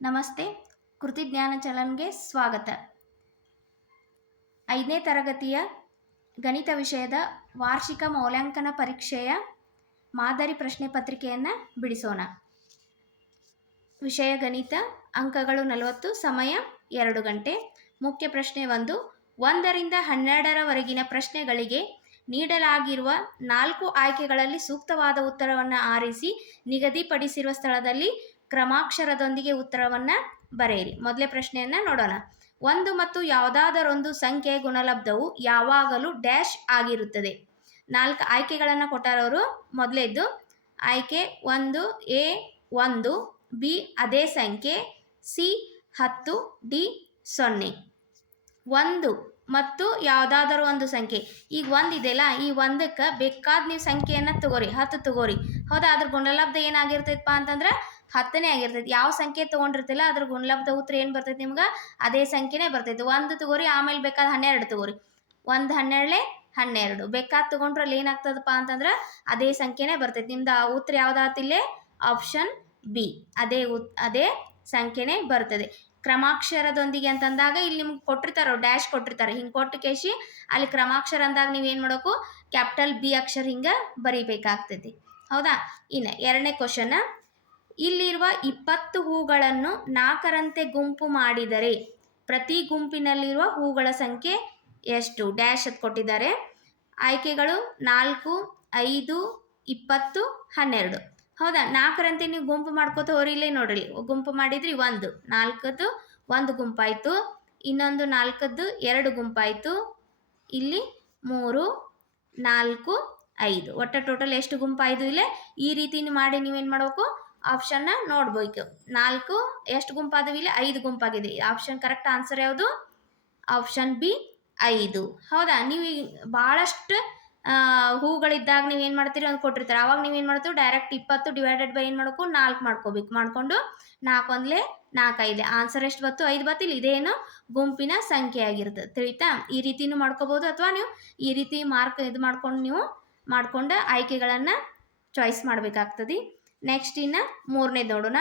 ನಮಸ್ತೆ, ಕೃತಿ ಜ್ಞಾನ ಚಲನ್ಗೆ ಸ್ವಾಗತ. ಐದನೇ ತರಗತಿಯ ಗಣಿತ ವಿಷಯದ ವಾರ್ಷಿಕ ಮೌಲ್ಯಾಂಕನ ಪರೀಕ್ಷೆಯ ಮಾದರಿ ಪ್ರಶ್ನೆ ಪತ್ರಿಕೆಯನ್ನು ಬಿಡಿಸೋಣ. ವಿಷಯ ಗಣಿತ, ಅಂಕಗಳು ನಲವತ್ತು, ಸಮಯ ಎರಡು ಗಂಟೆ. ಮುಖ್ಯ ಪ್ರಶ್ನೆ ಒಂದು, ಒಂದರಿಂದ ಹನ್ನೆರಡರವರೆಗಿನ ಪ್ರಶ್ನೆಗಳಿಗೆ ನೀಡಲಾಗಿರುವ ನಾಲ್ಕು ಆಯ್ಕೆಗಳಲ್ಲಿ ಸೂಕ್ತವಾದ ಉತ್ತರವನ್ನು ಆರಿಸಿ ನಿಗದಿಪಡಿಸಿರುವ ಸ್ಥಳದಲ್ಲಿ ಕ್ರಮಾಕ್ಷರದೊಂದಿಗೆ ಉತ್ತರವನ್ನು ಬರೆಯಿರಿ. ಮೊದಲೇ ಪ್ರಶ್ನೆಯನ್ನು ನೋಡೋಣ. ಒಂದು ಮತ್ತು ಯಾವುದಾದರೊಂದು ಸಂಖ್ಯೆ ಗುಣಲಬ್ಧವು ಯಾವಾಗಲೂ ಡ್ಯಾಶ್ ಆಗಿರುತ್ತದೆ. ನಾಲ್ಕು ಆಯ್ಕೆಗಳನ್ನು ಕೊಟ್ಟಾರವರು ಮೊದಲೇದ್ದು ಆಯ್ಕೆ ಒಂದು, ಎ ಒಂದು, ಬಿ ಅದೇ ಸಂಖ್ಯೆ, ಸಿ ಹತ್ತು, ಡಿ ಸೊನ್ನೆ. ಒಂದು ಮತ್ತು ಯಾವುದಾದರೂ ಒಂದು ಸಂಖ್ಯೆ. ಈಗ ಒಂದಿದೆಯಲ್ಲ ಈ ಒಂದಕ್ಕೆ ಬೇಕಾದ ನೀವು ಸಂಖ್ಯೆಯನ್ನು ತಗೋರಿ, ಹತ್ತು ತಗೋರಿ. ಹೌದಾ? ಅದ್ರ ಗುಣಲಬ್ಧ ಏನಾಗಿರ್ತೈತಪ್ಪ ಅಂತಂದ್ರೆ ಹತ್ತನೇ ಆಗಿರ್ತೈತಿ. ಯಾವ ಸಂಖ್ಯೆ ತೊಗೊಂಡಿರ್ತಿಲ್ಲ, ಅದ್ರ ಗುಣಲಬ್ಧ ಉತ್ತರ ಏನು ಬರ್ತೈತಿ ನಿಮ್ಗೆ? ಅದೇ ಸಂಖ್ಯೆನೇ ಬರ್ತೈತಿ. ಒಂದು ತಗೋರಿ, ಆಮೇಲೆ ಬೇಕಾದ ಹನ್ನೆರಡು ತಗೋರಿ. ಒಂದು ಹನ್ನೆರಡಲೆ ಹನ್ನೆರಡು. ಬೇಕಾದ ತೊಗೊಂಡ್ರೆ ಅಲ್ಲಿ ಏನಾಗ್ತದಪ್ಪ ಅಂತಂದ್ರೆ ಅದೇ ಸಂಖ್ಯೆನೇ ಬರ್ತೈತಿ. ನಿಮ್ದು ಆ ಉತ್ತರ ಯಾವ್ದಾತಿಲ್ಲೇ ಆಪ್ಷನ್ ಬಿ. ಅದೇ ಉತ್, ಅದೇ ಸಂಖ್ಯೆನೇ ಬರ್ತದೆ. ಕ್ರಮಾಕ್ಷರದೊಂದಿಗೆ ಅಂತಂದಾಗ ಇಲ್ಲಿ ನಿಮ್ಗೆ ಕೊಟ್ಟಿರ್ತಾರೆ, ಡ್ಯಾಶ್ ಕೊಟ್ಟಿರ್ತಾರೆ. ಹಿಂಗೆ ಕೊಟ್ಟು ಕೇಶಿ, ಅಲ್ಲಿ ಕ್ರಮಾಕ್ಷರ ಅಂದಾಗ ನೀವು ಏನು ಮಾಡಬೇಕು? ಕ್ಯಾಪಿಟಲ್ ಬಿ ಅಕ್ಷರ ಹಿಂಗೆ ಬರಿಬೇಕಾಗ್ತೈತಿ. ಹೌದಾ? ಇನ್ನು ಎರಡನೇ ಕ್ವಶನ್ ಇಲ್ಲಿರುವ ಇಪ್ಪತ್ತು ಹೂಗಳನ್ನು ನಾಲ್ಕರಂತೆ ಗುಂಪು ಮಾಡಿದರೆ ಪ್ರತಿ ಗುಂಪಿನಲ್ಲಿರುವ ಹೂಗಳ ಸಂಖ್ಯೆ ಎಷ್ಟು? ಡ್ಯಾಶ್ ಅಂತ ಕೊಟ್ಟಿದ್ದಾರೆ. ಆಯ್ಕೆಗಳು ನಾಲ್ಕು, ಐದು, ಇಪ್ಪತ್ತು, ಹನ್ನೆರಡು. ಹೌದಾ? ನಾಲ್ಕರಂತೆ ನೀವು ಗುಂಪು ಮಾಡ್ಕೋತ ಇಲ್ಲೇ ನೋಡ್ರಿ. ಗುಂಪು ಮಾಡಿದ್ರಿ ಒಂದು, ನಾಲ್ಕದ್ದು ಒಂದು ಗುಂಪಾಯಿತು. ಇನ್ನೊಂದು ನಾಲ್ಕದ್ದು ಎರಡು ಗುಂಪಾಯಿತು. ಇಲ್ಲಿ ಮೂರು, ನಾಲ್ಕು, ಐದು. ಒಟ್ಟ ಟೋಟಲ್ ಎಷ್ಟು ಗುಂಪಾಯಿತು ಇಲ್ಲೇ? ಈ ರೀತಿ ಮಾಡಿ ನೀವೇನು ಮಾಡಬೇಕು? ಆಪ್ಷನ್ನ ನೋಡ್ಬೇಕು. ನಾಲ್ಕು, ಎಷ್ಟು ಗುಂಪಾದವು ಇಲ್ಲಿ? ಐದು ಗುಂಪಾಗಿದೆ ಆಪ್ಷನ್ ಕರೆಕ್ಟ್ ಆನ್ಸರ್ ಯಾವುದು? ಆಪ್ಷನ್ ಬಿ ಐದು. ಹೌದಾ? ನೀವು ಭಾಳಷ್ಟು ಹೂಗಳಿದ್ದಾಗ ನೀವು ಏನು ಮಾಡ್ತೀರಿ? ಒಂದು ಕೊಟ್ಟಿರ್ತಾರೆ. ಅವಾಗ ನೀವು ಏನು ಮಾಡ್ತೀವಿ ಡೈರೆಕ್ಟ್ ಇಪ್ಪತ್ತು ಡಿವೈಡೆಡ್ ಬೈ ಏನು ಮಾಡ್ಕೊ? ನಾಲ್ಕು ಮಾಡ್ಕೋಬೇಕು. ಮಾಡಿಕೊಂಡು ನಾಲ್ಕು ಒಂದಲೇ ನಾಲ್ಕು ಐದು. ಆನ್ಸರ್ ಎಷ್ಟು ಬತ್ತು? ಐದು ಬತ್ತು. ಇಲ್ಲಿ ಇದೇನು ಗುಂಪಿನ ಸಂಖ್ಯೆ ಆಗಿರ್ತದೆ ತಿಳಿತಾ? ಈ ರೀತಿನೂ ಮಾಡ್ಕೋಬೋದು. ಅಥವಾ ನೀವು ಈ ರೀತಿ ಮಾರ್ಕ್ ಇದು ಮಾಡ್ಕೊಂಡು ನೀವು ಮಾಡ್ಕೊಂಡು ಆಯ್ಕೆಗಳನ್ನು ಚಾಯ್ಸ್ ಮಾಡಬೇಕಾಗ್ತದೆ. ನೆಕ್ಸ್ಟ್ ಇನ್ನು ಮೂರನೇ ನೋಡೋಣ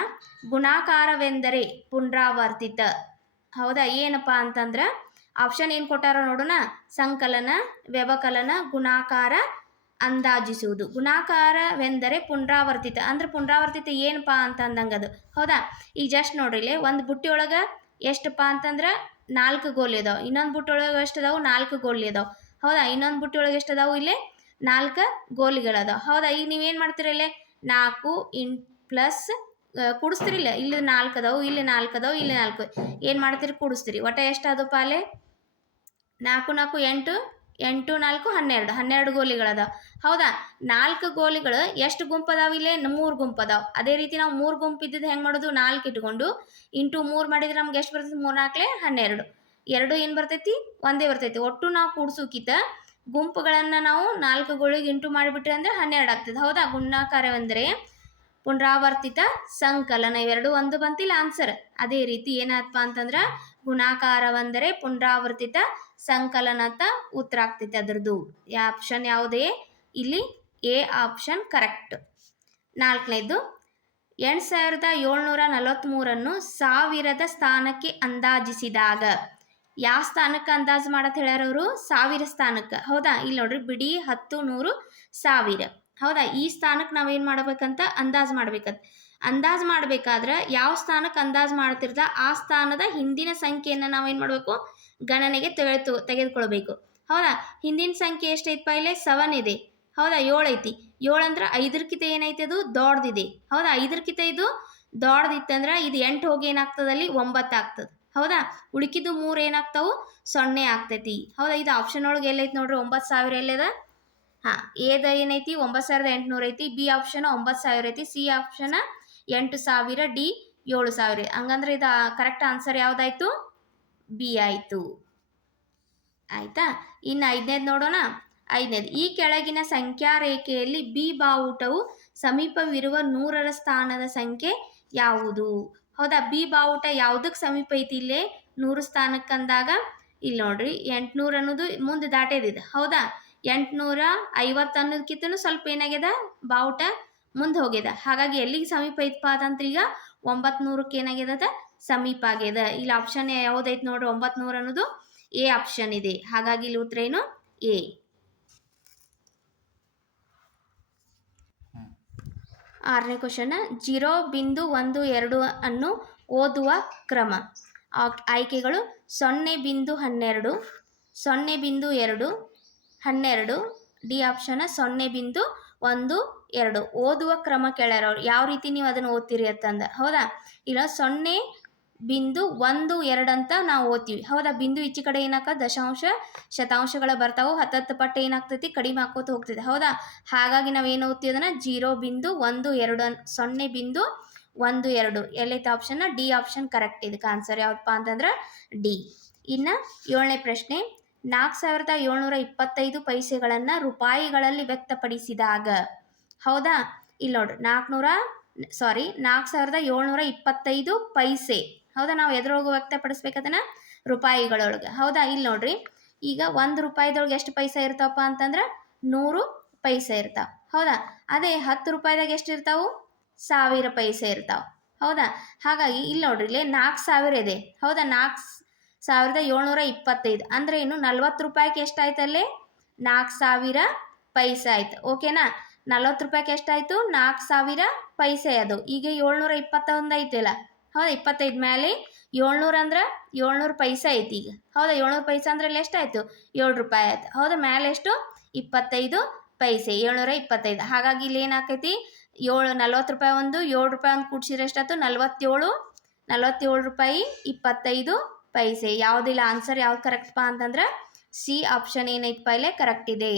ಗುಣಾಕಾರವೆಂದರೆ ಪುನರಾವರ್ತಿತ. ಹೌದಾ? ಏನಪ್ಪ ಅಂತಂದ್ರೆ ಆಪ್ಷನ್ ಏನು ಕೊಟ್ಟಾರ ನೋಡೋಣ. ಸಂಕಲನ, ವ್ಯವಕಲನ, ಗುಣಾಕಾರ ಅಂದಾಜಿಸುವುದು. ಗುಣಾಕಾರವೆಂದರೆ ಪುನರಾವರ್ತಿತ. ಅಂದ್ರೆ ಪುನರಾವರ್ತಿತ ಏನಪ್ಪ ಅಂತ ಅಂದಂಗೆ ಅದು. ಹೌದಾ? ಈಗ ಜಸ್ಟ್ ನೋಡ್ರಿ ಒಂದು ಬುಟ್ಟಿ ಒಳಗೆ ಎಷ್ಟಪ್ಪ ಅಂತಂದ್ರೆ ನಾಲ್ಕು ಗೋಲಿ ಅದಾವೆ ಇನ್ನೊಂದು ಬುಟ್ಟಿ ಒಳಗೆ ಎಷ್ಟು ಅದಾವು ನಾಲ್ಕು ಗೋಲಿ ಅದಾವೆ ಹೌದಾ? ಇನ್ನೊಂದು ಬುಟ್ಟಿ ಒಳಗೆ ಎಷ್ಟು ಅದಾವು ಇಲ್ಲಿ? ನಾಲ್ಕು ಗೋಲಿಗಳದಾವೆ ಹೌದಾ? ಈಗ ನೀವೇನು ಮಾಡ್ತೀರಿ ಇಲ್ಲಿ? ನಾಲ್ಕು ಇನ್ ಪ್ಲಸ್ ಕೂಡಿಸ್ತಿರಿಲ್ಲ ಇಲ್ಲಿ? ನಾಲ್ಕು ಅದಾವು ಇಲ್ಲಿ ನಾಲ್ಕು ಅದಾವು ಇಲ್ಲಿ ನಾಲ್ಕು. ಏನು ಮಾಡ್ತೀರಿ? ಕೂಡಿಸ್ತೀರಿ. ಒಟ್ಟು ಎಷ್ಟು ಅದು ಪಾಲೆ? ನಾಲ್ಕು ನಾಲ್ಕು, ಎಂಟು ಎಂಟು, ನಾಲ್ಕು, ಹನ್ನೆರಡು. ಹನ್ನೆರಡು ಗೋಲಿಗಳದ. ಹೌದಾ? ನಾಲ್ಕು ಗೋಲಿಗಳು ಎಷ್ಟು ಗುಂಪು ಅದಾವ ಇಲ್ಲೇ ಮೂರು ಗುಂಪು ಅದಾವ ಅದೇ ರೀತಿ ನಾವು ಮೂರು ಗುಂಪು ಇದ್ದಿದ್ದು ಹೆಂಗೆ ಮಾಡೋದು? ನಾಲ್ಕು ಇಟ್ಕೊಂಡು ಇಂಟು ಮೂರು ಮಾಡಿದ್ರೆ ನಮ್ಗೆ ಎಷ್ಟು ಬರ್ತೈತಿ? ಮೂರು ನಾಲ್ಕಲೆ ಹನ್ನೆರಡು. ಎರಡು ಏನು ಬರ್ತೈತಿ? ಒಂದೇ ಬರ್ತೈತಿ. ಒಟ್ಟು ನಾವು ಕೂಡ್ಸೋಕಿತ ಗುಂಪುಗಳನ್ನು ನಾವು ನಾಲ್ಕು ಗೋಳಿಗೆ ಇಂಟು ಮಾಡಿಬಿಟ್ರೆ ಅಂದರೆ ಹನ್ನೆರಡು ಆಗ್ತದೆ. ಹೌದಾ? ಗುಣಾಕಾರವೆಂದರೆ ಪುನರಾವರ್ತಿತ ಸಂಕಲನ. ಇವೆರಡು ಒಂದು ಬಂತಿಲ್ಲ ಆನ್ಸರ್ ಅದೇ ರೀತಿ ಏನಪ್ಪ ಅಂತಂದ್ರೆ ಗುಣಾಕಾರವೆಂದರೆ ಪುನರಾವರ್ತಿತ ಸಂಕಲನ ಅಂತ ಉತ್ತರ ಆಗ್ತೈತೆ ಯಾ ಆಪ್ಷನ್ ಯಾವುದೇ? ಇಲ್ಲಿ ಎ ಆಪ್ಷನ್ ಕರೆಕ್ಟ್ ನಾಲ್ಕನೇದು ಎಂಟು ಸಾವಿರದ ಏಳ್ನೂರ ನಲವತ್ತ್ಮೂರನ್ನು ಸಾವಿರದ ಸ್ಥಾನಕ್ಕೆ ಅಂದಾಜಿಸಿದಾಗ ಯಾವ ಸ್ಥಾನಕ್ಕೆ ಅಂದಾಜು ಮಾಡತ್ ಹೇಳ್ಯಾರವರು ಸಾವಿರ ಸ್ಥಾನಕ್ಕೆ. ಹೌದಾ? ಇಲ್ಲಿ ನೋಡ್ರಿ ಬಿಡಿ ಹತ್ತು ನೂರು ಸಾವಿರ. ಹೌದಾ? ಈ ಸ್ಥಾನಕ್ಕೆ ನಾವೇನು ಮಾಡ್ಬೇಕಂತ ಅಂದಾಜು ಮಾಡ್ಬೇಕಂತ. ಅಂದಾಜು ಮಾಡಬೇಕಾದ್ರೆ ಯಾವ ಸ್ಥಾನಕ್ಕೆ ಅಂದಾಜು ಮಾಡ್ತಿರ್ತ ಆ ಸ್ಥಾನದ ಹಿಂದಿನ ಸಂಖ್ಯೆಯನ್ನು ನಾವೇನು ಮಾಡಬೇಕು? ಗಣನೆಗೆ ತೆಗೆದು ತೆಗೆದುಕೊಳ್ಬೇಕು. ಹೌದಾ? ಹಿಂದಿನ ಸಂಖ್ಯೆ ಎಷ್ಟೈತಪ್ಪ ಇಲ್ಲೇ ಸೆವೆನ್ ಇದೆ. ಹೌದಾ? ಏಳು ಐತಿ. ಏಳು ಅಂದ್ರೆ ಐದರ್ಕಿತ ಏನೈತೆ ಅದು? ದೊಡ್ಡದಿದೆ. ಹೌದಾ? ಐದರ್ಕಿತ ಇದು ದೊಡ್ಡದಿತ್ತಂದ್ರೆ ಇದು ಎಂಟು ಹೋಗಿ ಏನಾಗ್ತದಲ್ಲಿ ಒಂಬತ್ತು ಆಗ್ತದೆ. ಹೌದಾ? ಉಳಿಕಿದ್ದು ಮೂರು ಏನಾಗ್ತಾವು? ಸೊನ್ನೆ ಆಗ್ತೈತಿ. ಹೌದಾ? ಇದು ಆಪ್ಷನ್ ಒಳಗೆ ಎಲ್ಲೈತಿ ನೋಡ್ರಿ, ಒಂಬತ್ತು ಸಾವಿರ ಎಲ್ಲದ? ಹಾಂ, ಎದ ಏನೈತಿ? ಒಂಬತ್ತು ಸಾವಿರದ ಎಂಟುನೂರು ಐತಿ. ಬಿ ಆಪ್ಷನ್ ಒಂಬತ್ತು ಸಾವಿರ ಐತಿ. ಸಿ ಆಪ್ಷನ್ ಎಂಟು ಸಾವಿರ, ಡಿ ಏಳು ಸಾವಿರ. ಹಂಗಂದ್ರೆ ಇದು ಕರೆಕ್ಟ್ ಆನ್ಸರ್ ಯಾವುದಾಯ್ತು? ಬಿ ಆಯಿತು. ಆಯಿತಾ? ಇನ್ನು ಐದನೇದು ನೋಡೋಣ. ಐದನೇದು. ಈ ಕೆಳಗಿನ ಸಂಖ್ಯಾ ರೇಖೆಯಲ್ಲಿ ಬಿ ಬಾವುಟವು ಸಮೀಪವಿರುವ ನೂರರ ಸ್ಥಾನದ ಸಂಖ್ಯೆ ಯಾವುದು? ಹೌದಾ? ಬಿ ಬಾವುಟ ಯಾವುದಕ್ಕೆ ಸಮೀಪ ಐತಿ ಇಲ್ಲೇ? ನೂರು ಸ್ಥಾನಕ್ಕೆ ಅಂದಾಗ ಇಲ್ಲಿ ನೋಡ್ರಿ, ಎಂಟುನೂರು ಅನ್ನೋದು ಮುಂದೆ ದಾಟೇದಿದೆ ಹೌದಾ? ಎಂಟುನೂರ ಐವತ್ತು ಅನ್ನೋದಕ್ಕಿಂತನೂ ಸ್ವಲ್ಪ ಏನಾಗ್ಯದ? ಬಾವುಟ ಮುಂದೆ ಹೋಗ್ಯದ. ಹಾಗಾಗಿ ಎಲ್ಲಿಗೆ ಸಮೀಪ ಐತಪ್ಪ ಅದಂತ ಈಗ? ಒಂಬತ್ತು ನೂರಕ್ಕೆ ಏನಾಗ್ಯದ ಸಮೀಪ ಆಗ್ಯದ. ಇಲ್ಲಿ ಆಪ್ಷನ್ ಯಾವುದೈತೆ ನೋಡ್ರಿ ಒಂಬತ್ತು ನೂರು ಅನ್ನೋದು ಎ ಆಪ್ಷನ್ ಇದೆ. ಹಾಗಾಗಿ ಇಲ್ಲಿ ಉತ್ತರ ಏನು? ಎ. ಆರನೇ ಕ್ವಶನ್ ಜೀರೋ ಬಿಂದು ಒಂದು ಎರಡು ಅನ್ನು ಓದುವ ಕ್ರಮ. ಆಯ್ಕೆಗಳು ಸೊನ್ನೆ ಬಿಂದು ಹನ್ನೆರಡು, ಸೊನ್ನೆ ಬಿಂದು ಎರಡು, ಹನ್ನೆರಡು, ಡಿ ಆಪ್ಷನ್ ಸೊನ್ನೆ ಬಿಂದು ಒಂದು, ಎರಡು. ಓದುವ ಕ್ರಮ ಕೇಳ್ಯಾರ ಅವ್ರು ಯಾವ ರೀತಿ ನೀವು ಅದನ್ನು ಓದ್ತೀರಿ ಅಂತಂದ. ಹೌದಾ? ಇಲ್ಲ, ಸೊನ್ನೆ ಬಿಂದು ಒಂದು, ಎರಡು ಅಂತ ನಾವು ಓದ್ತೀವಿ. ಹೌದಾ? ಬಿಂದು ಈಚೆ ಕಡೆ ಏನಾಕ ದಶಾಂಶ ಶತಾಂಶಗಳ ಬರ್ತಾವು, ಹತ್ತತ್ತು ಪಟ್ಟು ಏನಾಗ್ತೈತಿ? ಕಡಿಮೆ ಹಾಕೋತ ಹೋಗ್ತೈತಿ. ಹೌದಾ? ಹಾಗಾಗಿ ನಾವು ಏನು ಓದ್ತೀವಿ ಅದನ್ನ? ಜೀರೋ, ಬಿಂದು, ಒಂದು, ಎರಡು ಸೊನ್ನೆ, ಬಿಂದು, ಒಂದು, ಎರಡು. ಎಲ್ಲೈತೆ ಆಪ್ಷನ್ನ ಡಿ ಆಪ್ಷನ್ ಕರೆಕ್ಟ್ ಇದಕ್ಕೆ ಆನ್ಸರ್ ಯಾವ್ದಪ್ಪ ಅಂತಂದ್ರೆ ಡಿ. ಇನ್ನು ಏಳನೇ ಪ್ರಶ್ನೆ ನಾಲ್ಕು ಸಾವಿರದ ಏಳ್ನೂರ ಇಪ್ಪತ್ತೈದು ಪೈಸೆಗಳನ್ನು ರೂಪಾಯಿಗಳಲ್ಲಿ ವ್ಯಕ್ತಪಡಿಸಿದಾಗ, ಹೌದಾ? ಇಲ್ಲಿ ನೋಡ್ರಿ ನಾಲ್ಕುನೂರ ಸಾರಿ ನಾಲ್ಕು ಸಾವಿರದ ಏಳ್ನೂರ ಇಪ್ಪತ್ತೈದು ಪೈಸೆ ಹೌದಾ? ನಾವು ಎದ್ರೊಳಗೆ ವ್ಯಕ್ತಪಡಿಸ್ಬೇಕದನ್ನ ರೂಪಾಯಿಗಳೊಳಗೆ. ಹೌದಾ? ಇಲ್ಲಿ ನೋಡ್ರಿ. ಈಗ ಒಂದು ರೂಪಾಯಿದೊಳಗೆ ಎಷ್ಟು ಪೈಸೆ ಇರ್ತಾವಪ್ಪ ಅಂತಂದ್ರೆ ನೂರು ಪೈಸೆ ಇರ್ತಾವ. ಹೌದಾ? ಅದೇ ಹತ್ತು ರೂಪಾಯಿದಾಗ ಎಷ್ಟು ಇರ್ತಾವು? ಸಾವಿರ ಪೈಸೆ ಇರ್ತಾವ. ಹೌದಾ? ಹಾಗಾಗಿ ಇಲ್ಲಿ ನೋಡ್ರಿ, ಇಲ್ಲಿ ನಾಲ್ಕು ಸಾವಿರ ಇದೆ. ಹೌದಾ? ನಾಲ್ಕು ಸಾವಿರದ ಏಳ್ನೂರ ಇಪ್ಪತ್ತೈದು. ಅಂದ್ರೆ ಇನ್ನು ನಲ್ವತ್ತು ರೂಪಾಯಿಗೆ ಎಷ್ಟಾಯ್ತಲ್ಲಿ ನಾಲ್ಕು ಸಾವಿರ ಪೈಸೆ ಆಯ್ತು. ಓಕೆನಾ? ನಲ್ವತ್ತು ರೂಪಾಯಿಗೆ ಎಷ್ಟಾಯಿತು ನಾಲ್ಕು ಸಾವಿರ ಪೈಸೆ ಅದು. ಈಗ ಏಳ್ನೂರ ಇಪ್ಪತ್ತೊಂದು ಐತಿಲ್ಲ ಹೌದಾ, ಇಪ್ಪತ್ತೈದು ಮೇಲೆ ಏಳ್ನೂರು ಅಂದ್ರೆ ಏಳ್ನೂರು ಪೈಸೆ ಐತಿ ಈಗ. ಹೌದಾ, ಏಳ್ನೂರು ಪೈಸೆ ಅಂದ್ರೆ ಇಲ್ಲಿ ಎಷ್ಟಾಯ್ತು? ಏಳು ರೂಪಾಯಿ ಆಯ್ತು. ಹೌದಾ ಮೇಲೆ ಎಷ್ಟು? ಇಪ್ಪತ್ತೈದು ಪೈಸೆ, ಏಳ್ನೂರ ಇಪ್ಪತ್ತೈದು. ಹಾಗಾಗಿ ಇಲ್ಲಿ ಏನಾಕೈತಿ? ಏಳು, ನಲ್ವತ್ತು ರೂಪಾಯಿ ಒಂದು, ಏಳು ರೂಪಾಯಿ ಒಂದು ಎಷ್ಟು ಎಷ್ಟಾಯ್ತು? ನಲ್ವತ್ತೇಳು ನಲ್ವತ್ತೇಳು ರೂಪಾಯಿ ಇಪ್ಪತ್ತೈದು ಪೈಸೆ. ಯಾವುದಿಲ್ಲ ಆನ್ಸರ್ ಯಾವ್ದು ಕರೆಕ್ಟ್ಪಾ ಅಂತಂದ್ರೆ ಸಿ ಆಪ್ಷನ್ ಏನೈತಪ್ಪ ಇಲ್ಲೇ? ಕರೆಕ್ಟ್ ಇದೆ.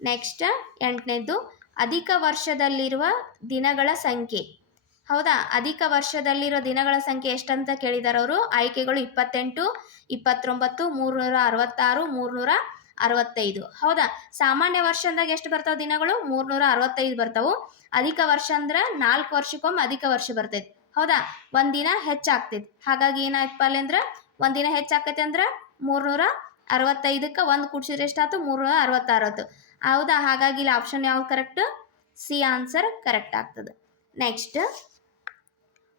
ನೆಕ್ಸ್ಟ್ ಎಂಟನೇದು ಅಧಿಕ ವರ್ಷದಲ್ಲಿರುವ ದಿನಗಳ ಸಂಖ್ಯೆ. ಹೌದಾ? ಅಧಿಕ ವರ್ಷದಲ್ಲಿರೋ ದಿನಗಳ ಸಂಖ್ಯೆ ಎಷ್ಟಂತ ಕೇಳಿದಾರೆ ಅವರು? ಆಯ್ಕೆಗಳು ಇಪ್ಪತ್ತೆಂಟು, ಇಪ್ಪತ್ತೊಂಬತ್ತು, ಮೂರ್ನೂರ ಅರವತ್ತಾರು, ಮೂರ್ನೂರ ಅರವತ್ತೈದು. ಹೌದಾ? ಸಾಮಾನ್ಯ ವರ್ಷದಾಗ ಎಷ್ಟು ಬರ್ತಾವ ದಿನಗಳು? ಮೂರ್ನೂರ ಅರವತ್ತೈದು ಬರ್ತಾವು. ಅಧಿಕ ವರ್ಷ ಅಂದ್ರೆ ನಾಲ್ಕು ವರ್ಷಕ್ಕೊಮ್ಮೆ ಅಧಿಕ ವರ್ಷ ಬರ್ತೈತಿ. ಹೌದಾ? ಒಂದಿನ ಹೆಚ್ಚಾಗ್ತೈತಿ. ಹಾಗಾಗಿ ಏನಾಯ್ತಪ್ಪ ಅಲ್ಲಿ ಅಂದ್ರೆ ಒಂದಿನ ಹೆಚ್ಚಾಕೈತಿ ಅಂದ್ರೆ ಮೂರ್ನೂರ ಅರವತ್ತೈದಕ್ಕೆ ಒಂದು ಕೂಡ್ಸಿದ್ರೆ ಎಷ್ಟಾಯ್ತು ಮೂರ್ನೂರ ಅರವತ್ತಾರತ್ತು ಹೌದಾ? ಹಾಗಾಗಿ ಇಲ್ಲಿ ಆಪ್ಷನ್ ಯಾವ್ದು ಕರೆಕ್ಟ್ ಸಿ ಆನ್ಸರ್ ಕರೆಕ್ಟ್ ಆಗ್ತದೆ. ನೆಕ್ಸ್ಟ್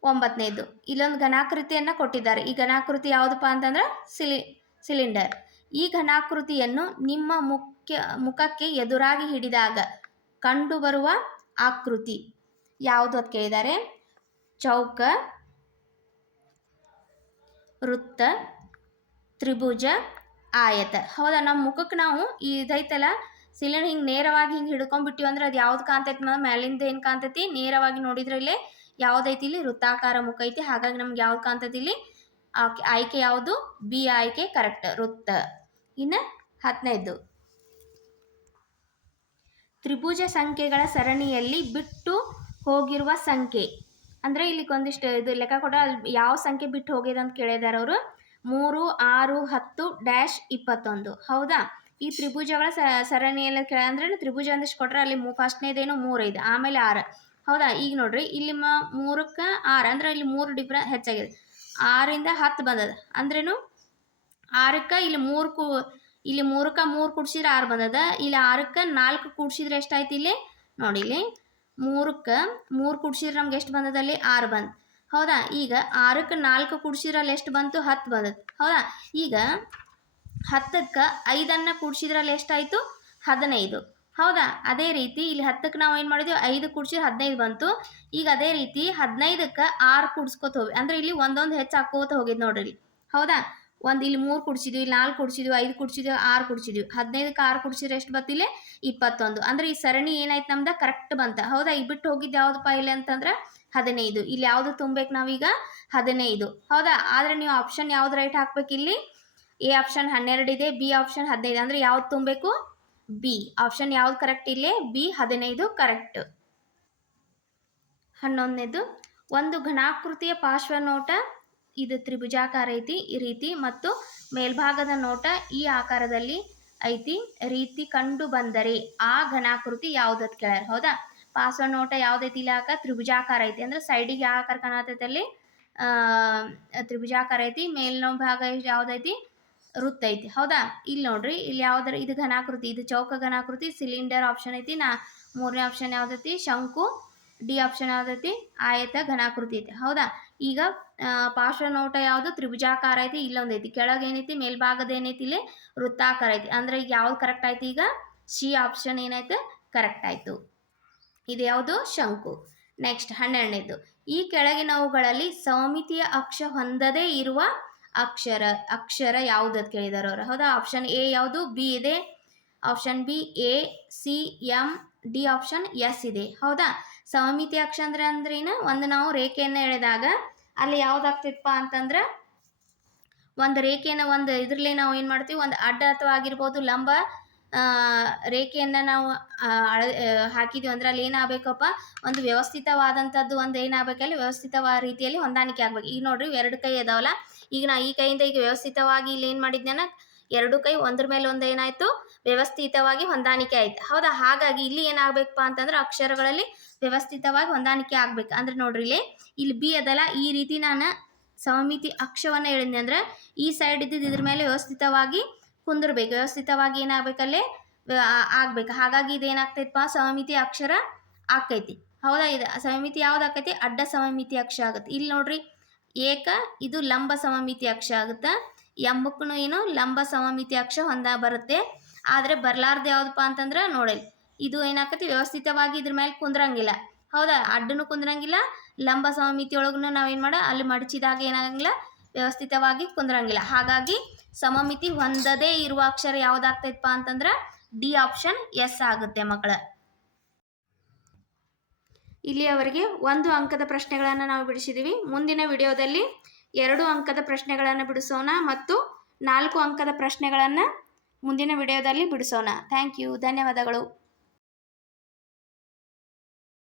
ಒಂಬತ್ತನೇದು. ಇಲ್ಲೊಂದು ಘನಾಕೃತಿಯನ್ನು ಕೊಟ್ಟಿದ್ದಾರೆ. ಈ ಘನಾಕೃತಿ ಯಾವುದಪ್ಪ ಅಂತಂದ್ರೆ ಸಿಲಿ, ಸಿಲಿಂಡರ್. ಈ ಘನಾಕೃತಿಯನ್ನು ನಿಮ್ಮ ಮುಖ್ಯ, ಮುಖಕ್ಕೆ ಎದುರಾಗಿ ಹಿಡಿದಾಗ ಕಂಡುಬರುವ ಆಕೃತಿ ಯಾವುದು ಅಂತ ಕೇಳಿದ್ದಾರೆ ಚೌಕ, ವೃತ್ತ, ತ್ರಿಭುಜ, ಆಯತ. ಹೌದಾ? ನಮ್ಮ ಮುಖಕ್ಕೆ ನಾವು ಇದೈತಲ್ಲ, ಸಿಲಿಂಡರ್ ಹಿಂಗೆ ನೇರವಾಗಿ ಹಿಂಗೆ ಹಿಡ್ಕೊಂಡ್ಬಿಟ್ಟಿವಿ ಅಂದ್ರೆ ಅದು ಯಾವ್ದು ಕಾಣ್ತೈತಿ ಮೇಲಿಂದ ಏನು ಕಾಣ್ತೈತಿ? ನೇರವಾಗಿ ನೋಡಿದ್ರೆ ಇಲ್ಲಿ ಯಾವ್ದೈತಿ ಇಲ್ಲಿ? ವೃತ್ತಾಕಾರ, ಮುಖ ಐತಿ. ಹಾಗಾಗಿ ನಮ್ಗೆ ಯಾವ್ದು ಕಾಣ್ತೈತಿ ಇಲ್ಲಿ? ಆಯ್ಕೆ ಯಾವುದು? ಬಿ ಆಯ್ಕೆ, ಕರೆಕ್ಟ್. ವೃತ್ತ. ಇನ್ನು ಹದಿನೈದು. ತ್ರಿಭುಜ ಸಂಖ್ಯೆಗಳ ಸರಣಿಯಲ್ಲಿ ಬಿಟ್ಟು ಹೋಗಿರುವ ಸಂಖ್ಯೆ. ಅಂದರೆ ಇಲ್ಲಿ ಒಂದಿಷ್ಟು ಇದು ಲೆಕ್ಕ ಕೊಟ್ಟ ಯಾವ ಸಂಖ್ಯೆ ಬಿಟ್ಟು ಹೋಗಿದೆ ಅಂತ ಕೇಳಿದಾರೆ ಅವರು. ಮೂರು, ಆರು, ಹತ್ತು, ಡ್ಯಾಶ್ ಇಪ್ಪತ್ತೊಂದು. ಹೌದಾ? ಈ ತ್ರಿಭುಜಗಳ ಸರಣಿಯಲ್ಲಿ ಕೇಳ ಅಂದ್ರೆ ತ್ರಿಭುಜ ಒಂದಿಷ್ಟು ಕೊಟ್ರೆ ಅಲ್ಲಿ ಫಸ್ಟ್ನೇದೇನು ಮೂರು ಐದು ಆಮೇಲೆ ಆರು. ಹೌದಾ? ಈಗ ನೋಡ್ರಿ, ಇಲ್ಲಿ ಮ ಮೂರಕ್ಕೆ ಆರು, ಅಂದ್ರೆ ಇಲ್ಲಿ ಮೂರು ಡಿಫ್ರ ಹೆಚ್ಚಾಗಿದೆ. ಆರಿಂದ ಹತ್ತು ಬಂದದ. ಅಂದ್ರೇನು? ಆರಕ್ಕೆ ಇಲ್ಲಿ ಮೂರು ಇಲ್ಲಿ ಮೂರಕ್ಕೆ ಮೂರು ಕುಡ್ಸಿದ್ರೆ ಆರು ಬಂದದ. ಇಲ್ಲಿ ಆರಕ್ಕೆ ನಾಲ್ಕು ಕೂಡ್ಸಿದ್ರೆ ಎಷ್ಟಾಯ್ತು ಇಲ್ಲಿ? ನೋಡಿ ಇಲ್ಲಿ, ಮೂರಕ್ಕೆ ಮೂರು ಕುಡ್ಸಿದ್ರೆ ನಮ್ಗೆ ಎಷ್ಟು ಬಂದದ ಅಲ್ಲಿ? ಆರು ಬಂದ್. ಹೌದಾ? ಈಗ ಆರಕ್ಕೆ ನಾಲ್ಕು ಕುಡ್ಸಿದ್ರೆ ಅಲ್ಲಿ ಎಷ್ಟು ಬಂತು? ಹತ್ತು ಬಂದದ್ದು ಹೌದಾ? ಈಗ ಹತ್ತಕ್ಕೆ ಐದನ್ನು ಕೂಡ್ಸಿದ್ರಲ್ಲಿ ಎಷ್ಟಾಯಿತು? ಹದಿನೈದು. ಹೌದಾ? ಅದೇ ರೀತಿ ಇಲ್ಲಿ ಹತ್ತಕ್ಕೆ ನಾವು ಏನು ಮಾಡಿದ್ವಿ? ಐದು ಕುಡ್ಸಿ ಹದಿನೈದು ಬಂತು. ಈಗ ಅದೇ ರೀತಿ ಹದಿನೈದಕ್ಕೆ ಆರು ಕೂಡ್ಸ್ಕೊತ ಹೋಗಿ ಅಂದ್ರೆ ಇಲ್ಲಿ ಒಂದೊಂದು ಹೆಚ್ಚು ಹಾಕೋತ ಹೋಗಿದ್ ನೋಡ್ರಿ. ಹೌದಾ? ಒಂದು ಇಲ್ಲಿ ಮೂರು ಕುಡ್ಸಿದ್ವಿ ಇಲ್ಲಿ ನಾಲ್ಕು ಕುಡ್ಸಿದ್ವಿ, ಐದು ಕುಡ್ಸಿದ್ವಿ, ಆರು ಕುಡ್ಸಿದ್ವಿ. ಹದಿನೈದಕ್ಕೆ ಆರು ಕುಡ್ಸಿದ್ರೆ ಎಷ್ಟು ಬತ್ತಿಲ್ಲ ಇಪ್ಪತ್ತೊಂದು. ಅಂದ್ರೆ ಈ ಸರಣಿ ಏನಾಯ್ತು ನಮ್ದು? ಕರೆಕ್ಟ್ ಬಂತ. ಹೌದಾ? ಈ ಬಿಟ್ಟು ಹೋಗಿದ್ದು ಯಾವುದಪ್ಪ ಇಲ್ಲಿ ಅಂತಂದ್ರೆ ಹದಿನೈದು. ಇಲ್ಲಿ ಯಾವುದು ತುಂಬಬೇಕು ನಾವೀಗ? ಹದಿನೈದು. ಹೌದಾ? ಆದ್ರೆ ನೀವು ಆಪ್ಷನ್ ಯಾವ್ದು ರೈಟ್ ಹಾಕ್ಬೇಕು ಇಲ್ಲಿ? ಎ ಆಪ್ಷನ್ ಹನ್ನೆರಡು ಇದೆ, ಬಿ ಆಪ್ಷನ್ ಹದಿನೈದು. ಅಂದ್ರೆ ಯಾವ್ದು ತುಂಬಬೇಕು ಬಿ. ಆಪ್ಷನ್ ಯಾವ್ದು ಕರೆಕ್ಟ್ ಇಲ್ಲಿ? ಬಿ ಹದಿನೈದು, ಕರೆಕ್ಟ್. ಹನ್ನೊಂದನೇದು, ಒಂದು ಘನಾಕೃತಿಯ ಪಾರ್ಶ್ವನೋಟ, ಇದು ತ್ರಿಭುಜಾಕಾರ ಐತಿ, ಈ ರೀತಿ, ಮತ್ತು ಮೇಲ್ಭಾಗದ ನೋಟ ಈ ಆಕಾರದಲ್ಲಿ ಐತಿ, ರೀತಿ ಕಂಡು ಬಂದರೆ ಆ ಘನಾಕೃತಿ ಯಾವ್ದತ್ ಕೇಳ್ಯಾರ? ಹೌದಾ? ಪಾರ್ಶ್ವನೋಟ ಯಾವ್ದೈತಿ ಇಲ್ಲಿ ಆಕ? ತ್ರಿಭುಜಾಕಾರ ಐತಿ. ಅಂದ್ರೆ ಸೈಡಿಗೆ ಯಾವ ಆಕಾರ ಕಾಣತೈತಿ ಅಲ್ಲಿ? ತ್ರಿಭುಜಾಕಾರ ಐತಿ ಮೇಲ್ನೋ ಭಾಗ ಯಾವ್ದೈತಿ? ವೃತ್ತ ಐತಿ ಹೌದಾ? ಇಲ್ಲಿ ನೋಡ್ರಿ ಇಲ್ಲಿ ಯಾವ್ದಾರ ಇದು ಘನಾಕೃತಿ, ಇದು ಚೌಕ ಘನಾಕೃತಿ ಸಿಲಿಂಡರ್ ಆಪ್ಷನ್ ಐತಿ, ನಾ ಮೂರನೇ ಆಪ್ಷನ್ ಯಾವ್ದೈತಿ? ಶಂಕು ಡಿ ಆಪ್ಷನ್ ಯಾವ್ದೈತಿ? ಆಯತ ಘನಾಕೃತಿ ಐತಿ. ಹೌದಾ? ಈಗ ಪಾರ್ಶ್ವನೋಟ ಯಾವುದು? ತ್ರಿಭುಜಾಕಾರ ಐತಿ, ಇಲ್ಲೊಂದು ಐತಿ. ಕೆಳಗೆ ಏನೈತಿ? ಮೇಲ್ಭಾಗದ ಏನೈತಿ? ಇಲ್ಲಿ ವೃತ್ತಾಕಾರ ಐತಿ. ಅಂದ್ರೆ ಈಗ ಯಾವ್ದು ಕರೆಕ್ಟ್ ಐತಿ ಈಗ? ಸಿ ಆಪ್ಷನ್ ಏನಾಯ್ತು? ಕರೆಕ್ಟ್ ಆಯ್ತು. ಇದು ಯಾವುದು? ಶಂಕು. ನೆಕ್ಸ್ಟ್ ಹನ್ನೆರಡನೇದು. ಈ ಕೆಳಗಿನವುಗಳಲ್ಲಿ ಸೌಮಿತಿಯ ಅಕ್ಷ ಹೊಂದದೇ ಇರುವ ಅಕ್ಷರ ಅಕ್ಷರ ಯಾವುದು ಅಂತ ಕೇಳಿದಾರೆ ಅವರು? ಹೌದಾ? ಆಪ್ಷನ್ ಎ ಯಾವುದು? ಬಿ ಇದೆ. Option B A C M D option S ಇದೆ. ಹೌದಾ? ಸಮಮಿತಿ ಅಕ್ಷ ಅಂದ್ರೆ ಅಂದ್ರೇನು? ಒಂದು ನಾವು ರೇಖೆಯನ್ನು ಎಳೆದಾಗ ಅಲ್ಲಿ ಯಾವ್ದಾಗ್ತಿತ್ತಪ್ಪ ಅಂತಂದ್ರೆ ಒಂದು ರೇಖೆಯನ್ನು ಒಂದು ಇದ್ರಲ್ಲಿ ನಾವು ಏನು ಮಾಡ್ತೀವಿ? ಒಂದು ಅಡ್ಡ ಅಥವಾ ಆಗಿರ್ಬೋದು ಲಂಬ ರೇಖೆಯನ್ನು ನಾವು ಅಳ ಹಾಕಿದ್ವಿ ಅಂದ್ರೆ ಅಲ್ಲಿ ಏನಾಗಬೇಕಪ್ಪ? ಒಂದು ವ್ಯವಸ್ಥಿತವಾದಂಥದ್ದು ಒಂದು ಏನಾಗಬೇಕಲ್ಲಿ? ವ್ಯವಸ್ಥಿತವಾದ ರೀತಿಯಲ್ಲಿ ಹೊಂದಾಣಿಕೆ ಆಗ್ಬೇಕು. ಈಗ ನೋಡ್ರಿ ಎರಡು ಕೈ ಅದಾವಲ್ಲ? ಈಗ ನಾ ಈ ಕೈಯಿಂದ ಈಗ ವ್ಯವಸ್ಥಿತವಾಗಿ ಇಲ್ಲಿ ಏನು ಮಾಡಿದ್ನ ಎರಡು ಕೈ ಒಂದ್ರ ಮೇಲೆ ಒಂದು ಏನಾಯ್ತು? ವ್ಯವಸ್ಥಿತವಾಗಿ ಹೊಂದಾಣಿಕೆ ಆಯ್ತು. ಹೌದಾ? ಹಾಗಾಗಿ ಇಲ್ಲಿ ಏನಾಗಬೇಕಪ್ಪ ಅಂತಂದ್ರೆ ಅಕ್ಷರಗಳಲ್ಲಿ ವ್ಯವಸ್ಥಿತವಾಗಿ ಹೊಂದಾಣಿಕೆ ಆಗ್ಬೇಕು. ಅಂದ್ರೆ ನೋಡ್ರಿ ಇಲ್ಲಿ ಇಲ್ಲಿ ಬಿ ಅದಲ್ಲ, ಈ ರೀತಿ ನಾನು ಸಮಿತಿ ಅಕ್ಷವನ್ನು ಹೇಳಿದ್ನಿ ಅಂದ್ರೆ ಈ ಸೈಡ್ ಇದ್ದಿದ್ದು ಇದ್ರ ಮೇಲೆ ವ್ಯವಸ್ಥಿತವಾಗಿ ಕುಂದಿರ್ಬೇಕು. ವ್ಯವಸ್ಥಿತವಾಗಿ ಏನಾಗಬೇಕಲ್ಲೇ ಆಗ್ಬೇಕು. ಹಾಗಾಗಿ ಇದೇನಾಗ್ತೈತಪ್ಪ ಸಮಮಿತಿ ಅಕ್ಷರ ಆಕೈತಿ ಹೌದಾ ಇದು? ಸಮಿತಿ ಯಾವ್ದು ಆಕೈತಿ ಅಡ್ಡ ಸಮಮಿತಿ ಅಕ್ಷ ಆಗುತ್ತೆ. ಇಲ್ಲಿ ನೋಡ್ರಿ ಏಕ, ಇದು ಲಂಬ ಸಮಮಿತಿ ಅಕ್ಷ ಆಗುತ್ತೆ? ಎಂಬಕ್ಕೂ ಏನು ಲಂಬ ಸಮಮಿತಿ ಅಕ್ಷ ಹೊಂದ ಬರುತ್ತೆ. ಆದರೆ ಬರಲಾರ್ದು ಯಾವುದಪ್ಪ ಅಂತಂದ್ರೆ ನೋಡಿ ಇದು ಏನಾಕತಿ? ವ್ಯವಸ್ಥಿತವಾಗಿ ಇದ್ರ ಮೇಲೆ ಕುಂದ್ರಂಗಿಲ್ಲ. ಹೌದಾ? ಅಡ್ಡನು ಕುಂದ್ರಂಗಿಲ್ಲ. ಲಂಬ ಸಮಮಿತಿ ಒಳಗೂ ನಾವೇನು ಮಾಡ? ಅಲ್ಲಿ ಮಡಚಿದಾಗ ಏನಾಗಂಗಿಲ್ಲ. ವ್ಯವಸ್ಥಿತವಾಗಿ ಕುಂದ್ರಂಗಿಲ್ಲ. ಹಾಗಾಗಿ ಸಮಮಿತಿ ಹೊಂದದೇ ಇರುವ ಅಕ್ಷರ ಯಾವುದಾಗ್ತೈತಪ್ಪ ಅಂತಂದ್ರೆ ಡಿ ಆಪ್ಷನ್ ಎಸ್ ಆಗುತ್ತೆ ಮಕ್ಕಳ. ಇಲ್ಲಿಯವರೆಗೆ ಒಂದು ಅಂಕದ ಪ್ರಶ್ನೆಗಳನ್ನು ನಾವು ಬಿಡಿಸಿದ್ದೀವಿ ಮುಂದಿನ ವಿಡಿಯೋದಲ್ಲಿ ಎರಡು ಅಂಕದ ಪ್ರಶ್ನೆಗಳನ್ನು ಬಿಡಿಸೋಣ ಮತ್ತು ನಾಲ್ಕು ಅಂಕದ ಪ್ರಶ್ನೆಗಳನ್ನು ಮುಂದಿನ ವಿಡಿಯೋದಲ್ಲಿ ಬಿಡಿಸೋಣ. ಥ್ಯಾಂಕ್ ಯು ಧನ್ಯವಾದಗಳು.